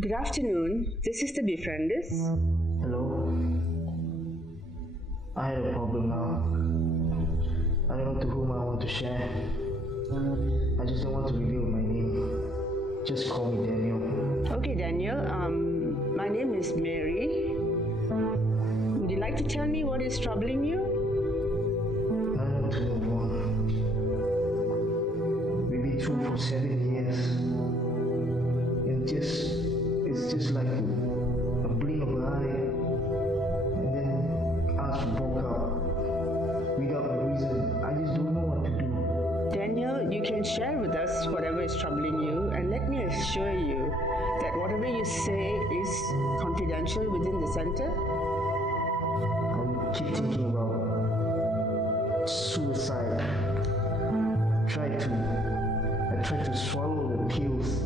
Good afternoon. This is the befrienders. Hello. I had a problem now. I don't know to whom I want to share. I just don't want to reveal my name. Just call me Daniel. Okay, Daniel. My name is Mary. Would you like to tell me what is troubling you? I want to move on. We've been through for 7 years. It's just like a blink of an eye. And then us broke up. Without a reason. I just don't know what to do. Daniel, you can share with us whatever is troubling you, and let me assure you that whatever you say is confidential within the center. I keep thinking about suicide. I tried to swallow the pills.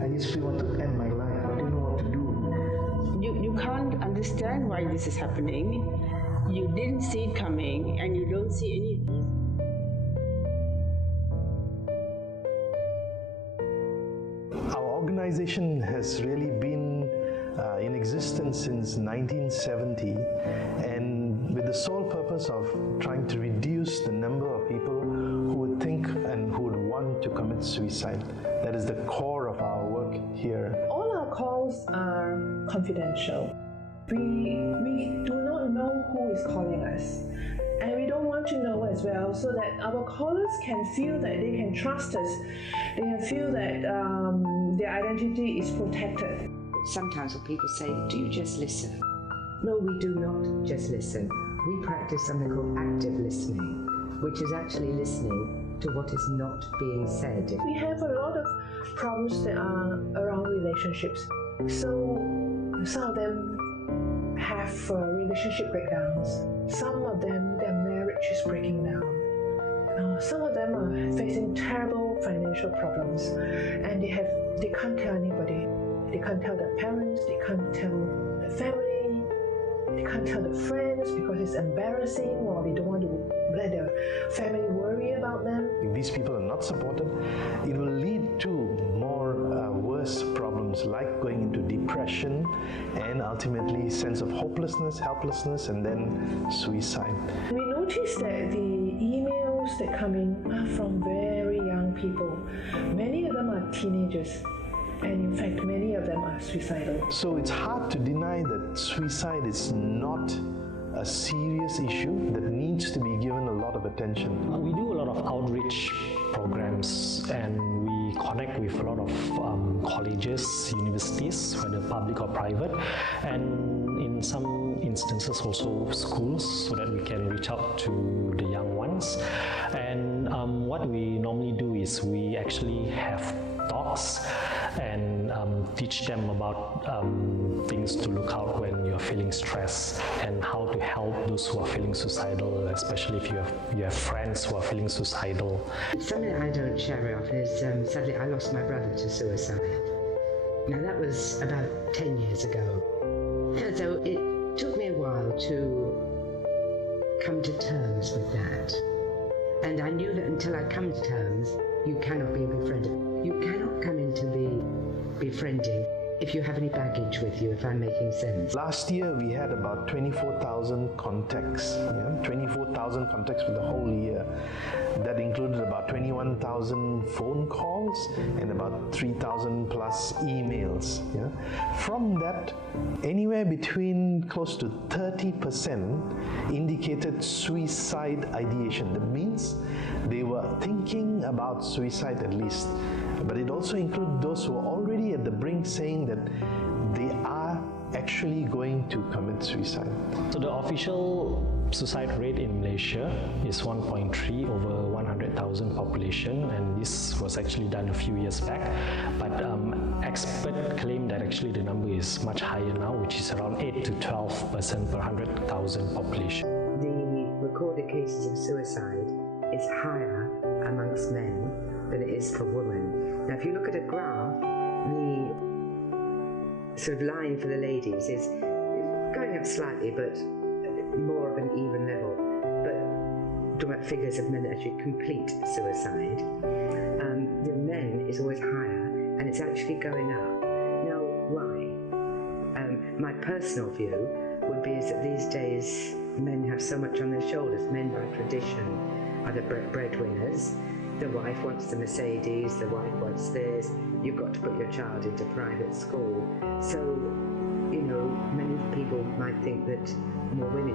I just feel want to end my life. I don't know what to do. You can't understand why this is happening. You didn't see it coming, and you don't see any reason. Our organization has really been in existence since 1970, and with the sole purpose of trying to reduce the number of people who would think and who would want to commit suicide. That is the core of our work here. All our calls are confidential. We do not know who is calling us, and we don't want to know as well, so that our callers can feel that they can trust us. They can feel that their identity is protected. Sometimes when people say, do you just listen? No, we do not just listen. We practice something called active listening, which is actually listening to what is not being said. We have a lot of problems that are around relationships. So some of them have relationship breakdowns. Some of them, their marriage is breaking down. Some of them are facing terrible financial problems, and they can't tell anybody. They can't tell their parents, they can't tell the family, they can't tell the friends because it's embarrassing, or they don't want to let their family worry about them. If these people are not supported, it will lead to more worse problems like going into depression and ultimately sense of hopelessness, helplessness, and then suicide. We notice that the emails that come in are from very young people. Many of them are teenagers. And in fact, many of them are suicidal. So it's hard to deny that suicide is not a serious issue that needs to be given a lot of attention. We do a lot of outreach programs, and we connect with a lot of colleges, universities, whether public or private, and in some instances also schools, so that we can reach out to the young ones. And what we normally do is we actually have talks and teach them about things to look out when you're feeling stressed, and how to help those who are feeling suicidal, especially if you have friends who are feeling suicidal. Something I don't share very often is, sadly, I lost my brother to suicide. Now that was about 10 years ago. And so it took me a while to come to terms with that. And I knew that until I come to terms, you cannot be a befriender. You cannot come into the befriending if you have any baggage with you, if I'm making sense. Last year we had about 24,000 contacts, 24,000 contacts for the whole year. That included about 21,000 phone calls and about 3,000 plus emails. From that, anywhere between close to 30% indicated suicide ideation. That means they were thinking about suicide at least. But it also included those who are already at the brink, saying that they are actually going to commit suicide. So the official suicide rate in Malaysia is 1.3 over 100,000 population, and this was actually done a few years back. But experts claim that actually the number is much higher now, which is around 8 to 12% per 100,000 population. The recorded cases of suicide is higher amongst men than it is for women. Now if you look at a graph, the sort of line for the ladies is going up slightly, but more of an even level. But talking about figures of men that actually complete suicide, the men is always higher, and it's actually going up. Now, why? My personal view would be is that these days men have so much on their shoulders. Men by tradition are the breadwinners. The wife wants the Mercedes, the wife wants this. You've got to put your child into private school. So, you know, many people might think that more women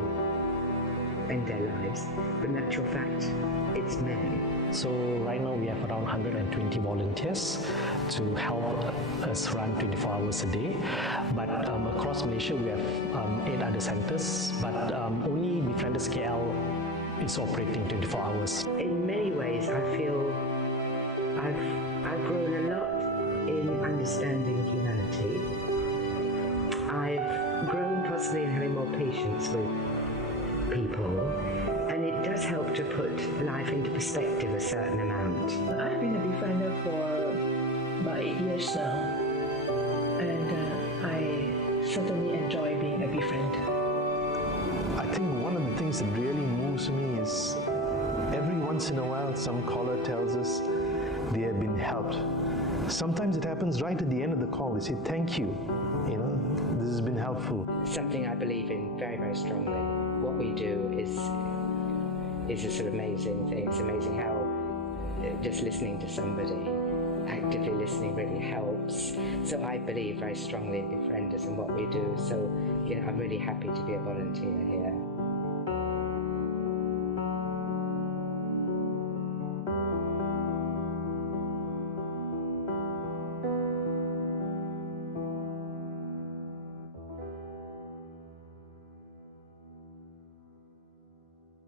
in their lives, but in actual fact, it's men. So right now we have around 120 volunteers to help us run 24 hours a day. But across Malaysia we have 8 other centres, but only Befrienders KL is operating 24 hours. In many ways, I feel I've grown a lot in understanding humanity. I've grown possibly in having more patience with people, and it does help to put life into perspective a certain amount. I've been a befriender for about 8 years now, and I certainly enjoy being a befriender. I think one of the things that really moves me is every once in a while some caller tells us they have been helped. Sometimes it happens right at the end of the call. They say, thank you, this has been helpful. Something I believe in very, very strongly. What we do is a sort of amazing thing. It's amazing how just listening to somebody, actively listening really helps. So I believe very strongly in befrienders and what we do. So, I'm really happy to be a volunteer here.